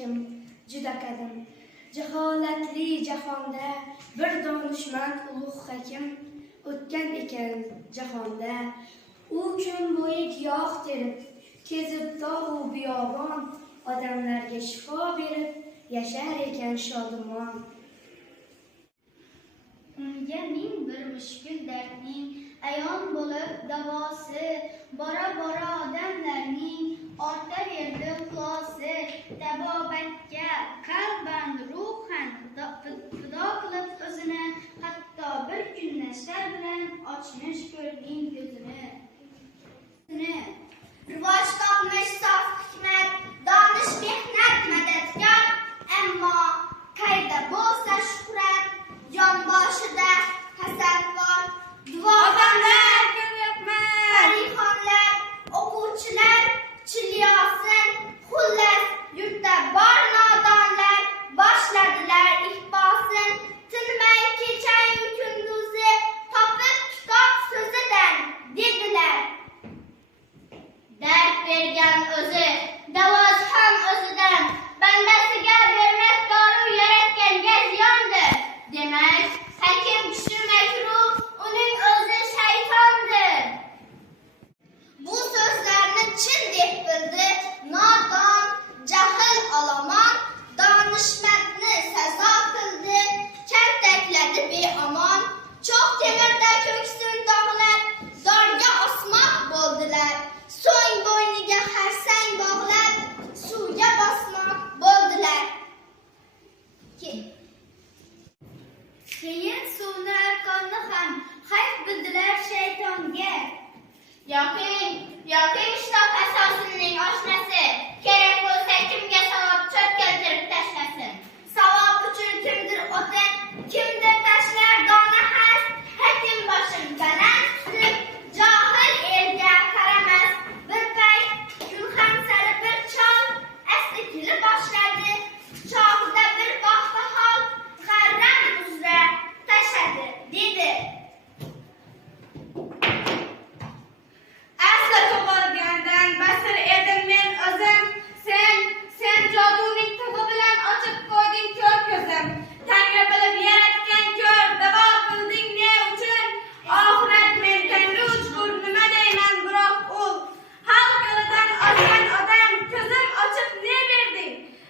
hakim, juda qadim. Jaholatli jahonda bir donishmand ulug' hakim o'tgan ekan jahonda. U kun bo'yi giyoh terib, kezib tog'u biyobon, odamlarga shifo berib, yashar ekan shodumon. Unga ming bir mushkul dardning ayon bo'lib davosi, bora-bora odamlarning ortaverdi xulosi. Tabobatga qalban, ruhan fido qilib o'zini, hatto bir kun nashar bilan ochmish ko'rning ko'zini. Rivoj topmish sof hikmat, donish